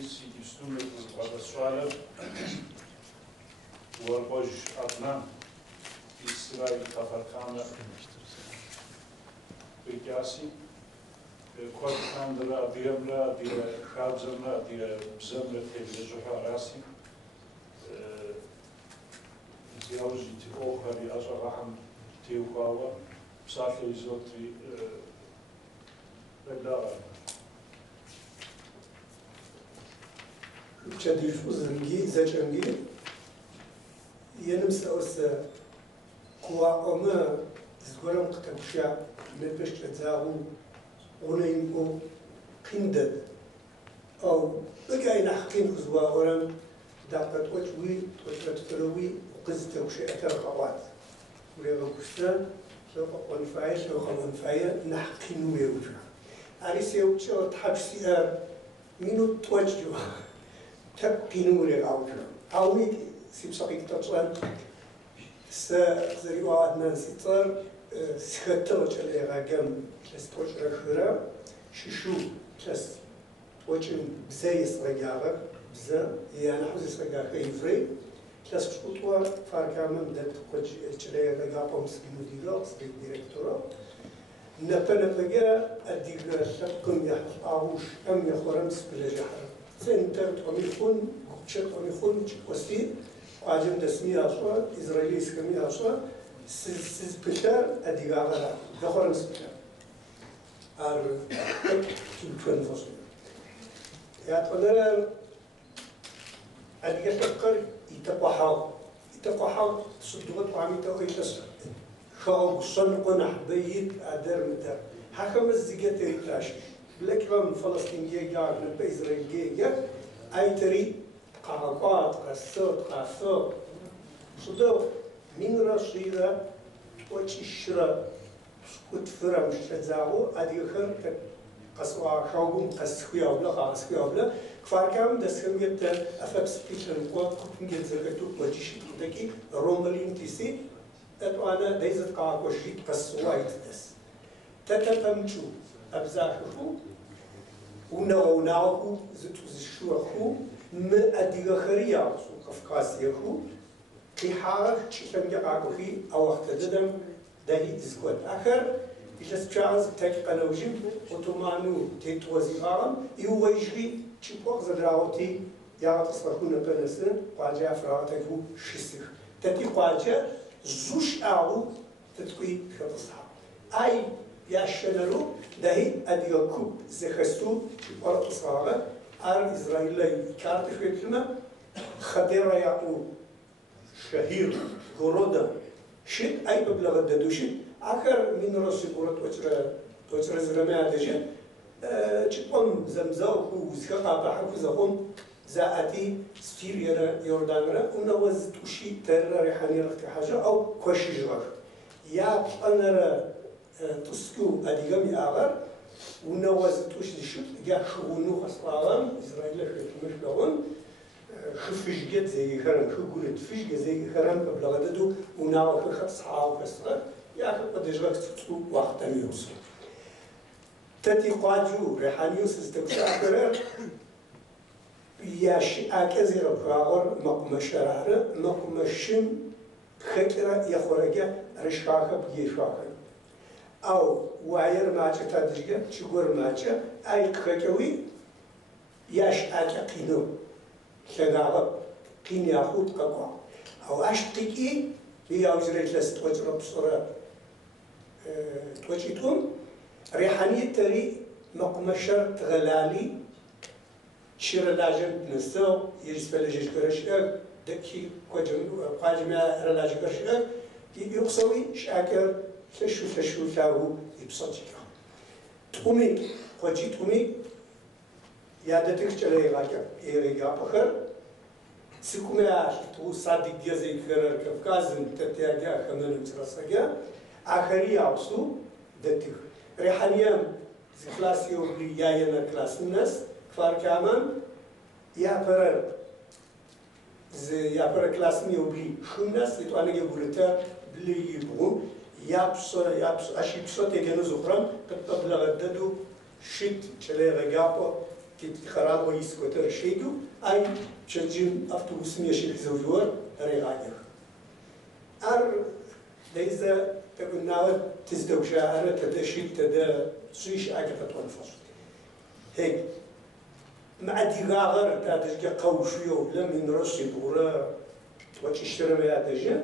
سيدي ستونر هذا السؤال والبوج أدنان إسرائيل تفرقان بيجاسي كل كان درا دياملا دي خابزملا دي بزملا تيجوها راسي زياوجي تأخري أجرهم تيوكاوا بساطة زوتي بدار Çadır uzungi, zaçangi, yanım sağırsa kuva ama zgoram kıtakuşa mepeşle zahu onayım o kindet أو بقى نحكي خزوا ورم دقت وجوي وتتروي وقزت وشيء الخوات ولا كشتا سوق قنفاية سوق قنفاية نحكي نوي وجه على سيوك شو تحبسي منو توجه تبقي نوري العوجة عوني سيبسقيك تطلع سريوا عدنا سيطر سكتلوش اللي غاقم تستوش رخورا ششو تست وجن بزايس رجعك بزا يعني حوزي رجعك يفري كلاس شطوة فاركا من دت وج تلاقي رجعهم سبيموديرا سبيم ديركتورا نبنى أديك شكم يحفظوش أم يخورم سبلجحر سنتر تأميخون شك أميخون وسيط عجم دسمي أشوا إسرائيلي سكمي أشوا سز بشر أديك عغلا يخورم سبلجحر أر كيفن فصل يا تقدر أديك شكر يتقحاو صدقت وعمي توقيتس خاو صنقنا حبيت أدر مدر حكم الزجاج يتلاش لكن فلسطينية جار إسرائيلية أي تري قاقات قصات صدق من رشيدة وتشرا سكوت فرا مش تزاو أديخر قصوا خاوم قصخيا ولا كفاركام دسهم يت أفكس بيشن قط كنجت زكتو وتشي تدكي رومالين تيسي أتوانا دايزت قاقوشيت قصوا يتدس تتفهمشو أبزاحه وناو زتوزشوخو ما أديغ خريا سو قفقاسيخو كي حارك تشلم يقاقوخي أو وقت ددم داهي تزكوت آخر إذا سبشاز تاكي قنوجيب وتمانو تيتوزي غارم يويجري تشيبوغ زدراوتي يا تصرخونا بنسن قواجه فراتكو شسيخ تتي قواجه زوش أعو تتكوي خطصها أي ياشنرو دهي أديوكوب زخستو ورق صغارة أر إسرائيل كارت فيتلنا خديرة يعو شهير غرودا شد أي ببلغ الددوشد آخر من رأسي بورت وتر زرماء دجا تقوم زمزاوكو وزخقا بحكو زخوم زاعتي سفير يوردانرا ونوز توشي تر ريحاني رختي حاجة أو كوشي جغر يا بطنرا تسكو أديجامي آخر ونواز توش دشوت جا خونو خسران إسرائيل خدمش لون خفش جد زي خرم خقولت فش جد زي خرم قبل غددو وناو خد صحاو كسر يا أخي قد يجرك تسكو وقت ميوصل تتي قاجو ريحانيوس استكشاف كرر ياش أكزير بخاور مقمشرار مقمشم خكرة يخرجة رشاقة بيشاقة أو واير ماچه تدريجه شغور ماچه أي خكوي ياش أتقينو شغالة قين ياخد قطع أو أشتكي هي أوزريت لست وجرب صورة توجيتهم ريحانية تري مقمشر تغلالي شير لاجن نسو يجسبل جيشكرش دكي قاجمة رلاجكرش يقصوي شاكر تشو ثاو يبسطك تقومي قجي تقومي يادتك تلاقي راجع يرجع بخير سكومي عاش تو صادق جزء كرر كفكازن تتياجا خمن مترسجا آخري عبسو دتك ريحانيام كلاسيو بلياينا كلاس الناس كفار كمان يا برر كلاس ميو بلي شو الناس يتوانا يقولتا بلي يبغون يابس أشي بصوت يجنو زخرم قد تبلغ الددو شت شلي رجابو خراب ويسكوتر شيدو أي شجيم أفتوبوس ميشي زوجور ريغانيخ ليزا تقول ناوت تزدوج شاعرة تدشيل تدا شيش عقبة تنفص هيك مع ديغاغر تادشجا قوشيو بلا من رشي بورا وتشتري ما تجي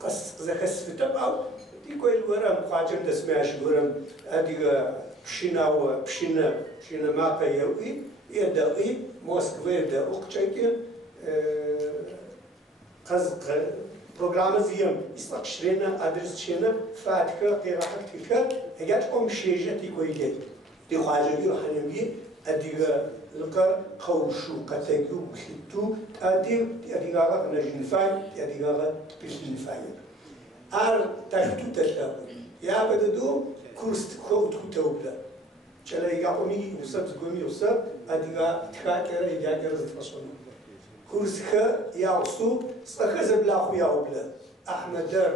قص زخس في تبعو يقول ورم قاجم تسمعش ورم أديغا بشينا ما قيوي يدقي موسكو يدا أقتشكي قزق برنامج زيام استقشرنا أدرس شينا فاتكا قراءة تلك هجات شيجة تيكوي جاي دي خاجة بيرو حنبي أديغا لقى قوشو قتاقو بخيتو أديغا نجنفاي أديغا بشنفاي تاكتو تتلاقو يا بدو كورس كوت كتوبلا شلا يقومي يوسف زقومي يوسف أديغا تخاكر يجاكر زتفصلنا كورسخا ياوسو صخز بلاخو ياوبلا أحمد دار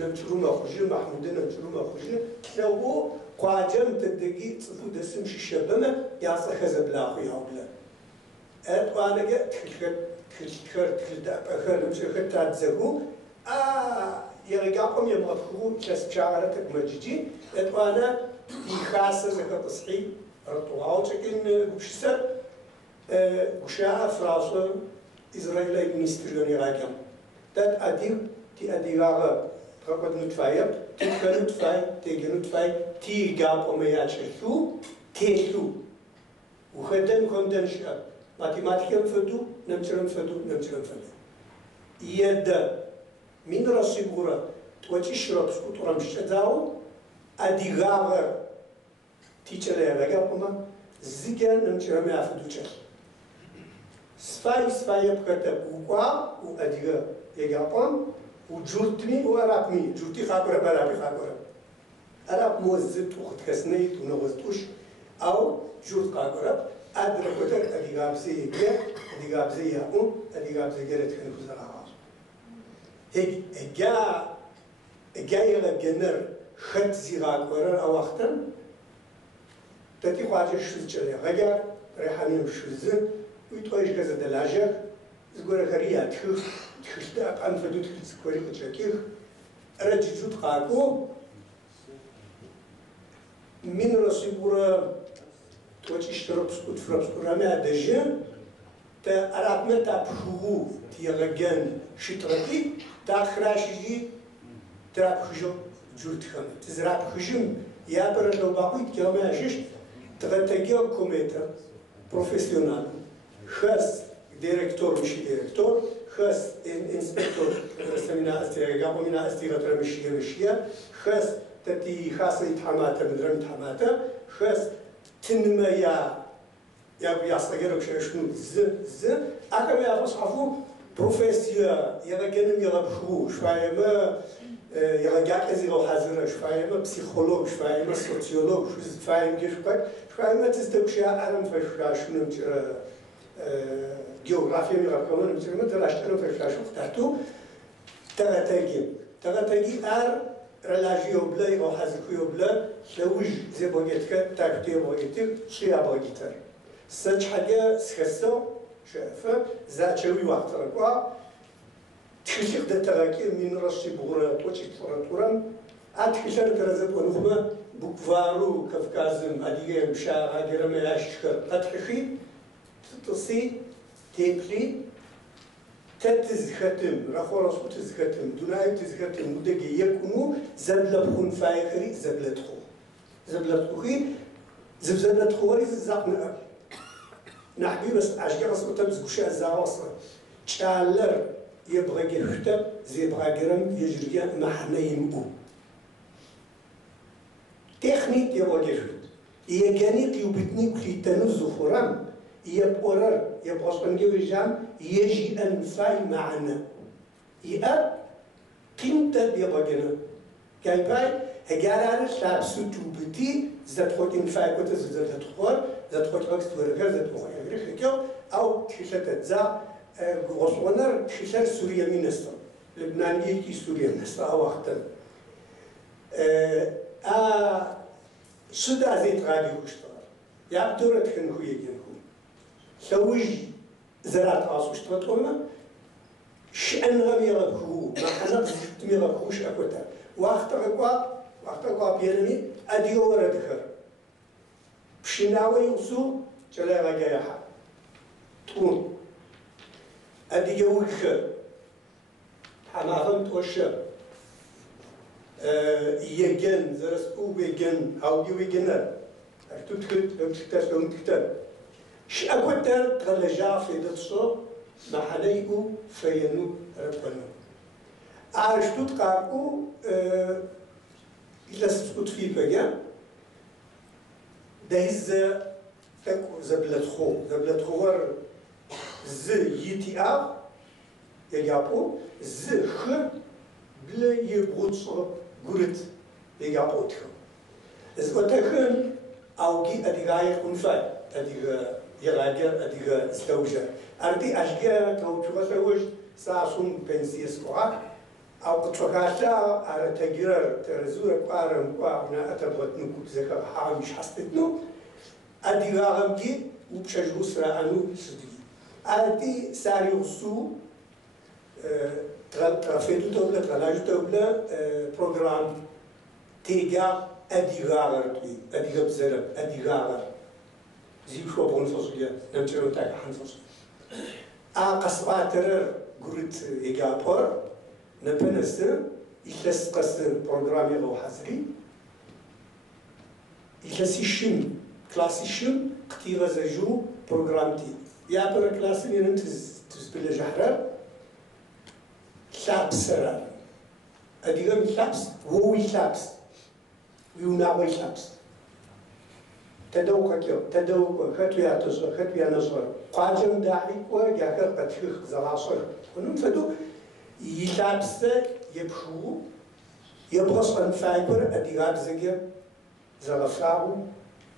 نمتروما خوجي محمود نمتروما خوجي تلاو قاجم تدقي تصفو دسم شبمه يا صخز بلاخو ياوبلا أنا جا تخل أخر نمشي تاتزقو يرجعكم يمغفرون كاس شعرتك مجدي أنا يخاص زكاة تصحيح رطوعه شكل وشسر وشاء فرنسا إسرائيل مينستريوني راجم تات أدير تي أديرها تقعد نتفاير تكفى نتفاي تيجي نتفاي تي جاب أميات شلو تيشلو وخدن كندن شاب ماتيماتيكا فدو نمشرم فدو يدا من راسي بورا توتشرب سكوتورم شتاو أديرها تيجي راجم زيكا نمشرم يافدو شل سفاي بكتب وقع وأديها يجابون وجورتني وأرابني جورتي خاطر برابي خاطر أراب موزت وخد كسنيت ونوزتوش أو جورت خاطر أدركتك أديها بزي يجي أديها بزي يقوم أديها بزي جرت خنف زراعة هيك جاي لجنر خد زراعة قرر أو وقتن تتي خواجه شو تشلي غجر ريحاني وشوزن ويتواجه كذا دلاجة زغورة خريعة تخشتا أقام فدو تخش كوري كتشكيه رججوت قاكو من رصيبورا توجه اشترب سكوت فرب سكوت رامي عدجة تا أرابنا تا بخوو تيغجان شتركي تا خراشيجي ترا بخجو جورت خم تزرع بخجم يا برا لو باقي تكلمي عشيش تغتاقيا كوميتا بروفيسيونال خاص ديريكتور مش ديريكتور خاص انسبكتور سمينا استيغا ومنا استيغا مشيه خاص تتي خاص يتحماتا مدرم يتحماتا خاص تنما يا بيصغيرك شنو ز اكم يا صحفو بروفيسيا يغنم يغبخو شويه ما يغاك ازيرو حاضر شويه ما بسيكولوج شويه ما سوسيولوج فاهم كيف شويه ما تستوشي علم فاش شنو جغرافيا ميغاكونا نمسكنا تراشتنا في الفلاش وقتاتو تغتاقي رلاجيو بلا يغو حازكيو بلا لوج زي بوغيتك تاكتي بوغيتك شيا بوغيتر سج حاجة سخسو شافا زاتشوي وقت ركوا تخشيق دا تغاكي من رشي بغرا توشي تفرطورا أتخشار ترزب ونخمة بوكفارو كفكازم أديهم شاعر أديرم ياشكر أتخشي تصي تبلي تتزختم رخورس تزختم دوناي تزختم ودقي يكونوا زبلتخون فايخري زبلتخوخي زبلتخوري زقنا نحبي بس عشان رسمه تمسك شيء زاوصة شالر يبغى يختم زي يبغى جرم يجري محنا يمبو تخنيك يبغى يختم يجانيك يبتني كلي تنوز خرام يبقرر يبغى صنجيو الجام يجي أنفاي معنا يأب قيمة يبغى جنا كاي باي هجارة شاب سوتو بتي زاد خوت أنفاي كوت زاد تخور زاد خوت رقص ورجال زاد خوت يغرق كيو أو كشلة تزا غصونر كشلة سوريا مينستر لبنانية كي سوريا مينستر أو وقتا شد عزيز غادي وشتغل يعبدورة كنكو يجنكو سويج زرعت عاصوش تبطلنا شأن غم يغبكو ما حنا زيت ميغبكوش أكوتا واختقوا بيرمي أديو وردخر بشناوي يوسو جلا غايا تون أديو وخر حماهم توشر يجن زرسو بيجن أو يجنر تكتر ش أكوتا تغلجا في دتصو ما حنيقو فينو ربنا عاشتو تقاقو إلا سبسكوت في بيان دايز تاكو زبلت خوار ز يتي يجابو ز خ بلا يبغوت قرت يجابو تخو زبتخن أوجي أديغاي كونفاي أديغ يراجر أديغ استوجر أردي أشجع توجه سويش ساسون بنسيس كوع أو كتوكاشا على تغيير ترزور قارن قارنا أتبغت نكوب زكا حامش حستنو أديغاهم كي وبشجو سرانو سدي أردي ساري وسو ترافيتو تبلا تلاجو تبلا برنامج تيجا أديغار أديغ بزرب أديغار زي شو بونفوسيا نمشيو تاع حنفوس قصباتر قريت إيجابور نبنس إخلاص قص برنامج لو حزري إخلاصيشم كلاسيشم كتير زجو برنامجي يا برا كلاسي ينتز تسبل جحرة شابسرا أديغم شابس هو شابس يوناوي شابس تدوق كيو تدوق خطويا تصور خطويا نصور قاجم داعي وجاكر قتخ زلاصر ونم فدو يشابس يبشو يبغص عن فايبر أديغاب زجر زلفاو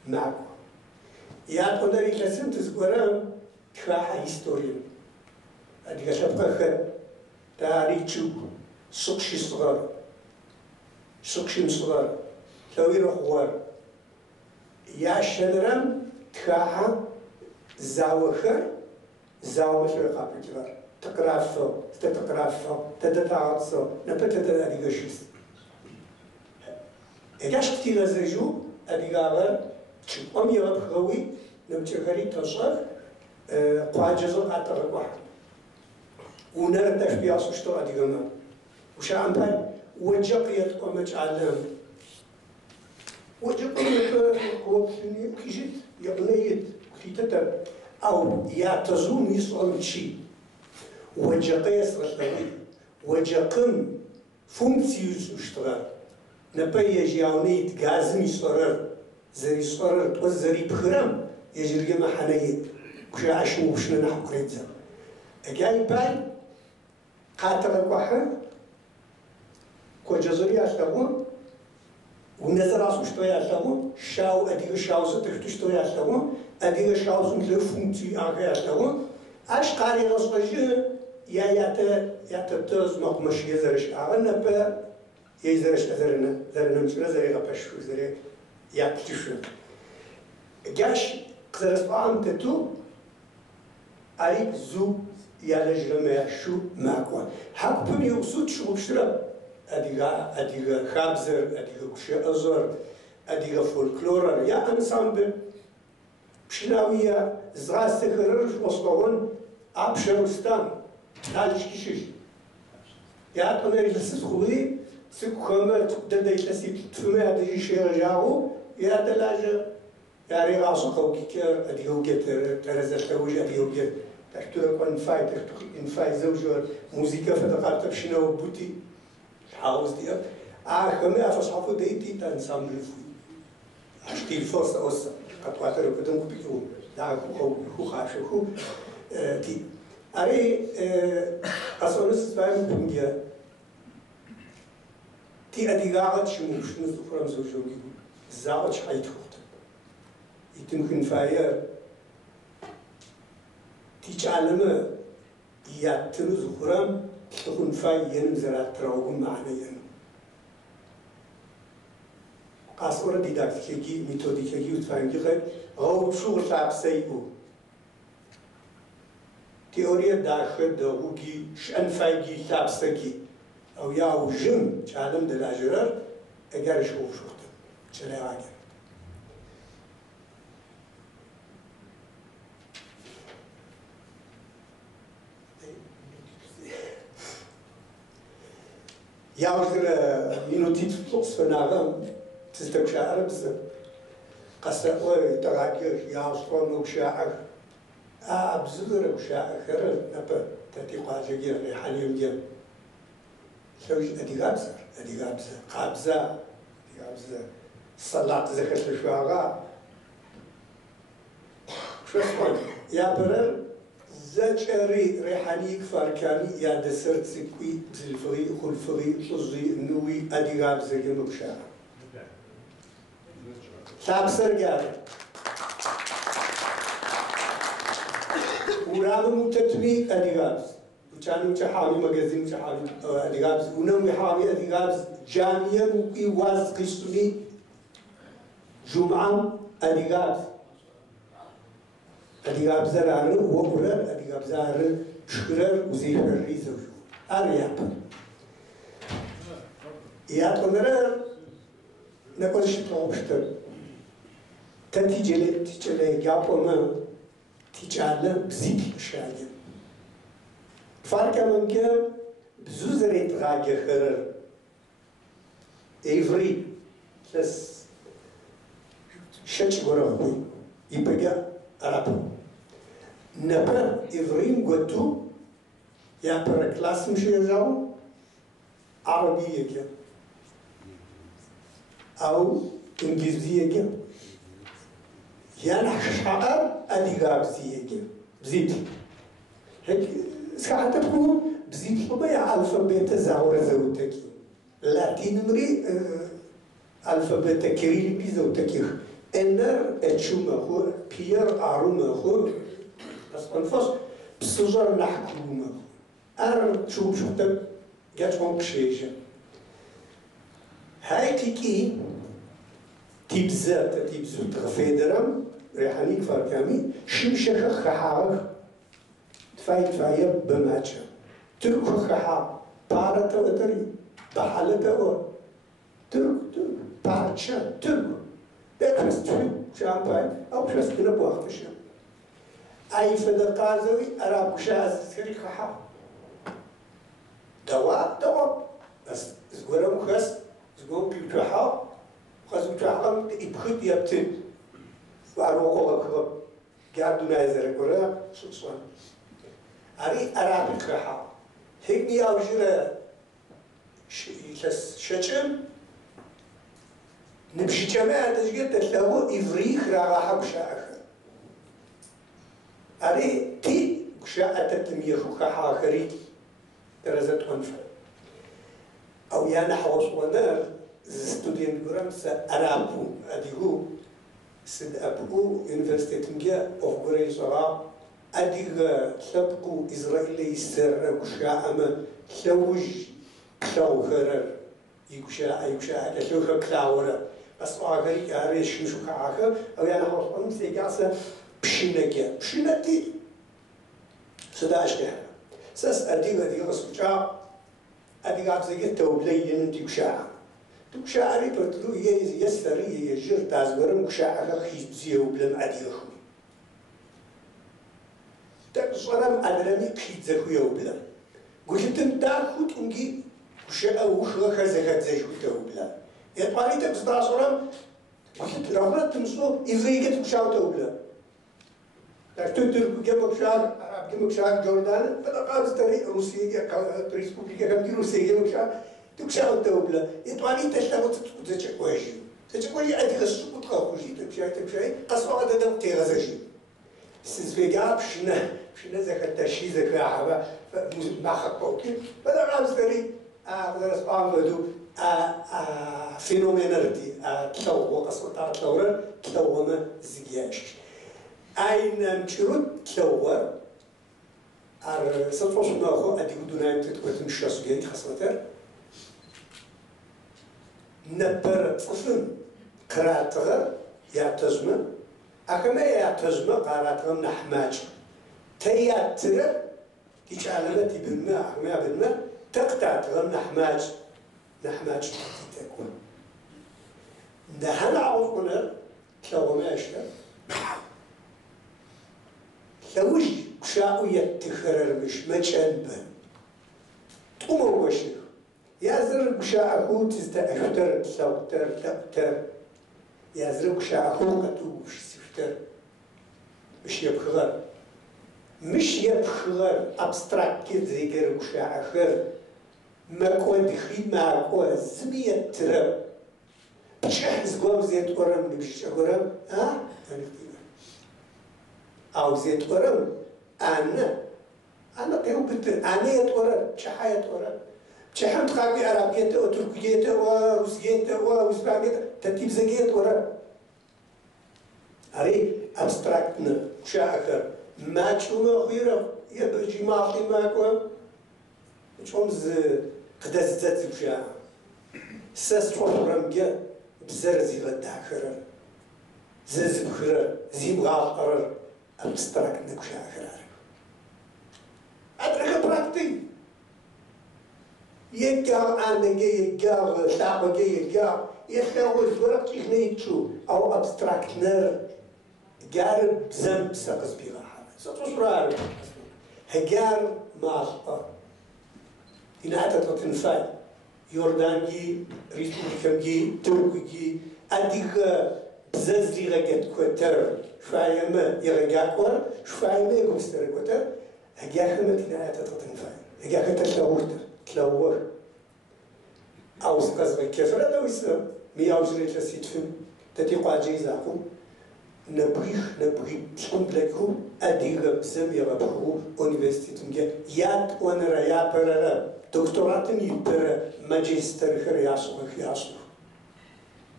معكو يا تقدر يكسم تذكرهم كفاحة هيستوريا أديغا شبكة خير تاريخو سقشي صغار سقشي صغار توير خوار يا شنرم كفاحة زاوخر زاوخر قابل جبار تقرافو تتقرافو تتعاطسو نبتة أديغا شيس إيش كتير زجو أديغا أم يغب خوي نمتغري تصف قاجزو قاتل واحد ونرد تشبيه سوشتو أديغا وش عم باي وجقيت قمت علم وجقيت قوبني كيجت يقنيت كيتتر أو يعتزون يصعد شيء وجقيس رشتغل وجقم فونكسيوس اشتغل نبي يجيونيت غازم يصرر زري صرر توزري بخرم يجري ما حنيت وش عشنا وشنا نحقريت زم أجاي باي قاتل واحد كوجزري أشتغل ونزل عصوش تويا أشتغل شاو أديك شاو ستفتش تويا أشتغل أديك شاو سنتلو فونكسي أغير أشتغل أش قاري غصبجي يا تتوز مقمش يزرش أغنى با يزرش زرنا مشكلة زري غبشو زري يكتشف جاش قدرت بعم تتو أريك زو يالجرم شو معكوا حكم يقصد شو بشرب أديغا خابزر أديغا كشي أزر أديغا فولكلورر يا أنسامبل بشناوية زغاس تكررش وصلون أبشرستان تالش كشيش يا تونري لسخوي سكوما تبدأ يتسيب تفهمي هذا الشيء جاهو يا دلاجة يا ريغاسو خوكيكر أديغو جتر ترزر تروج أديغو جتر تحتو يكون فاي تحتو إنفاي زوجور موسيقى فتقال تبشنو بوتي حاوز دياب كما أفصحفو ديتي تنسامبل فوي أشتي الفرصة أوسا قطواتر بدن كبيرو داك هو خاشو تي أري أصولس بايم بنجا تي أديغاغت شموش نزوفرم زوجوغي زاوج حيت وقت يتمكن فاير تيجعلنا ياتلو زخرم تكون فاي ينم زرات تراوغم معنا ينم أصورة ديداكتيكي ميثوديكي وتفهمي خير غو شغل لعب سيئو تيوريا داخل دوغوكي شأن فايقي لعب سكي أو ياو جم تعلم دلاجرر أجار شوف شوفته شلي عاجر ياو إنه تيتفلوس فناغم تستكشى عربز قصة تراجع ياو صون وشاعر أبزر وشاعر خير نبى تتيقى جير ريحانيم جير شوش أدي قابزة صلاة زكاة الشواغا شو اسمه يا برر زجري ريحاني فاركاني يا دسرت سكوي زلفري خلفري صزي نوي أدي قابزة جنوبشا تابسر قال ورام متتمي أدي قابز وكانوا تحامي مجازين تحامي أديغابز ونوم حامي أديغابز جامية وكي واز قسمي جمعة أديغابز رانو وقرر أديغابز رانو شكرر وزيفر ريزو أرياب ياتونر نقول شتو بشتر تنتيجة جابو ما تيجعله بزيد شاجر فرق من که بزوز ریت غاگه خرر ایفری لس شش گره خوی ایپگه عرب نبر ایفریم گوتو یا پر کلاس میشه جاو عربیه که او انگلیسیه که یا نشعر ادیگابزیه که بزید هیچ ساعتكم بزيد طبيعة ألفابيت زاورة زوتكي لاتين مري ألفابيت كريل بي زوتكي إنر أتشوم أخو بير أروم أخو بس أنفس بسجر نحكوم أر شوفتك جاتهم بشيشة هاي تيكي تيبزات تيبزوت غفيدرم ريحانيك فاركامي شمشخ خحاغ تفاية بماتشا تركو خحا بارتا وتري بحالتا و ترك بارتشا تركو بكرس تري شامباي أو كرس كنب وقتشا أي فدقازوي أراب كشاز تري خحا دوا بس زغرم خس زغم بيوتوحا خس بيوتوحا يبخد يبتن وعروقو غكب قاعدو نايزر قرا سوسوان أري أرابي خحا هيك أو جرا شجم نمشي جماعة تجد تلاقوا إفريخ راحة بشاعر أري تي بشاعة تتميخ خحا خريج درزت أنفر أو يعني حوص ونار ستودين قرامس أرابو أديهو سد أبو يونيفرسيتي تنجا أو قري صراع أديغ سبقو إسرائيلي سر كشاعم سوج سوهر يكشاع لسوه كلاورة بس آخري عريش مشوك آخر أو يعني حوص أنم سيجاسة بشنتي سداش كهنا ساس أديغ سوجا أديغ عبزيجي توبلي ينتي كشاع تكشاعري بطلو يسري يجر تازورم كشاع خيزيو بلم أديغ تقصرم أدرمي كيد زخويا وبلا قلت تاخد انجي وشاء وخا خزخت زخوته وبلا يطاري تقصرم قلت لو تمسو إفريقيا وشاوته وبلا تركو جنبك شعر عرب جنبك شعر جوردان فلقاز تري روسيا ريسبوبليكا كم روسيا جنبك شعر تكشاوته وبلا يطاري تشتغل تتشكوشي تتشكوشي أدي خسوق تخافوشي تكشاي قصوا هذا دم تيغزشي سيزفيجاب شنا زكاة شيء زكاة حبا ما خطوكي بدل رامزدري بدل اسمه بدو فينومينالتي تلو قصة تلورة تلوما زجاج أين مشروط تلور سنفوش ما هو أدي بدونايم تتكوت مش سجاج خاصة نبر طفل قراتغر يعتزم أكما يعتزم قراتغر نحماج تياتر تيجعلنا تبنما أكما بنما تقطعتغر نحماج تتكون نحن عوضنا لو ماشي لوش شاء يتخرر مش مجنبا تقوم وشيخ يازر بشاء تستأشتر تلوتر يازر بشاء قتوش سفتر مش يبخغر أبستراكت زيجر بشاء خير ما كون دخي ما كون زبية ترى بشحز قوم زيت قرم نبشش قرم أو زيت قرم أنا قيو بتر أنا يتقرم شحا يتقرم شحا تخابي عربية أو تركية أو روسية أو إسبانية ترتيب زكية يتقرم أري أبستراكتنا شاكر ما تشوم خيرا يبجي ما في ما كون شوم قداس ذات بشاع ساس تفرم جا بزر زي غدا خيرا زز بخيرا زي بغاقرر أبستراكتنا بشاع خيرا أدرك براكتي يجا أنا يجا شعب يجا يخلو الورق يخنيتشو أو أبستراكتنر جارب زم سقز بيها ستصرار هجار ماسقة إن عادة تنفع يوردانجي ريسبوبليكامجي تركيجي أديك بزازلي غاكت كوتر شوية ما يغاكور شوية ما يقوم ستركوتر هجار خمت إن عادة تنفع هجار تلور أو سقز بكفرة لو يسلم مياوزري تسيتفم تتيقوا جيزاكو نبغي شكون بلاكو أديغ بزم يغبخو أونيفرسيتي تنجا يات ونرا يا برا دكتوراتن يبرا ماجستير خرياسو خياسو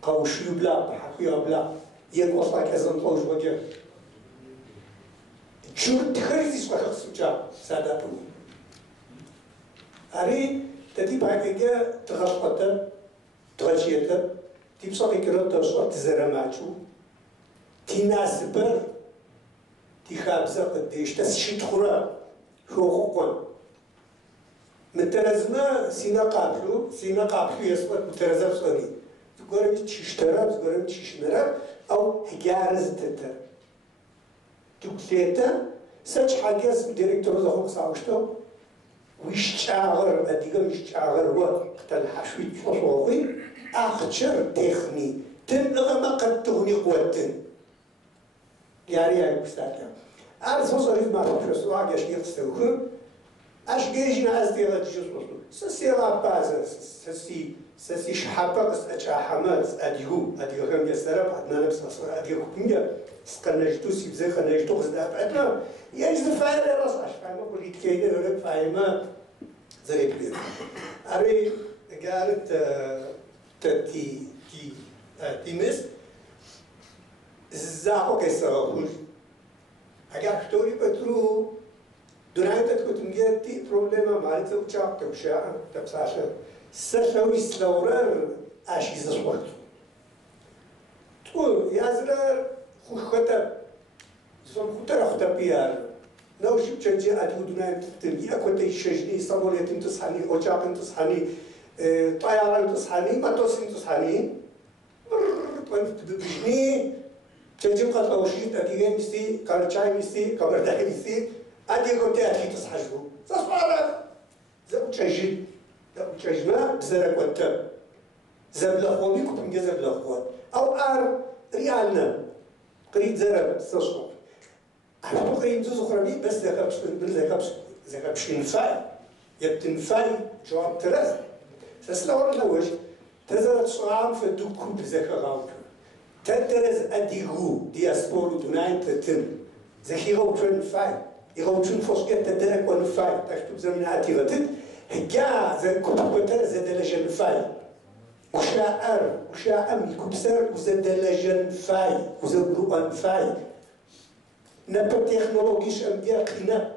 قوشي بلا بحقيا بلا يقوصا كزن طوش وجه جور تخريزي سوى خصوصا ساداتو أري تدي بحقيقة تغلقتا تغشيتا تبصاقي كرا توصل تزرماتشو تناسبر تخابزة قديش تسشيت خورا حقوقا مترزما سينا قابلو يسمى مترزم صغير تقولي تشترب تقولي تشمرب أو هجارز تتر تقوليتا ساج حاجة اسم ديريكتور زخوك ساوشتو ويش تشاغر أديقا ويش تشاغر وقت حشوي تصوغي أخشر تخني تنغى ما قد تغني قوتن يعني بستاكم. أنا صوصوري ما بعرف شو واقع شيء تستوعب. أش جيجنا أزديغ تجوز وصل. سسيرا باز سسي شحابة بس أشحامات أديو هم يسرب عندنا نفس الصورة أديو كمية سكنجتو سيبزي خنجتو خزدا بعدنا يجز فاير راس أش فاهم أقول يتكيد ولا فاهمة زي كبير. أري قالت تيمس زاكو كيساوي أجا كتوري بترو دونايتا تكتمجيا تي بروبلما مالتو تشاق تبشاع تبساشا سشوي سلورر أشي زصوت تقول يازرر خوشكتب زم خوتر أختا بيار نو شو تشجي أدو دونايتا تلقي أكو تيشجني صاموليتين تصحني أوجاقين تصحني طيارين تصحني ماتوسين تصحني بجني تجيب قط أوشيت أديجي مستي كارتشاي مستي كبرداي مستي أديجو تأتي تصحجو تصبر زب تجينا بزرق وتب زبلا خومي كم جزبلا خوات أو ريالنا قريب زرق تصور أنا بقريب زوز خرابي بس ذكبش ينفع يبتنفع جواب ترز سسلور لوش تزرع صعام في الدكتور بذكر غاوك تدرس أديغو دياسبورو دوناين تتم زكي غوتشن فاي يغوتشن فوسكت تدرك ونفاي تكتب زمن عتيغتت هجا زي كوبوتر زدلجن فاي وشاعر يكبسر وزدلجن فاي وزبروان فاي نبت تكنولوجيش أمديا قنا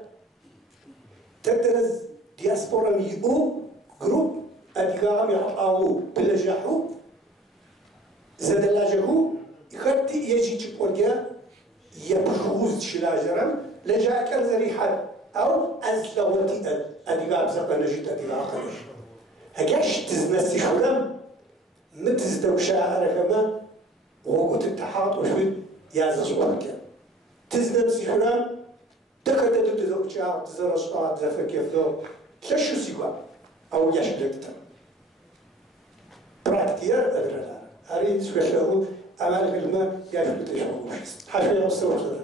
تدرس دياسبورا ميو جروب أديغام يحطاو بلجاحو زدلاجه يخدي يجي تقوليا يبخوز شلاجرم لجاك الزريحة أو أزلوتي أديقاب زقنا نجيت أديقاب قدر هكاش تزنسي شلم متزدوشا أركما وقوت التحاط وشوي يازج وحكا تزنسي شلم تكتدو تزوجا تزرشطا تزفكيفتو تلشو سيقوا أو يشلكتا براكتير أدرنا أريد سوكشه أمال بالما يشلو تشوفوش حاجة يوصل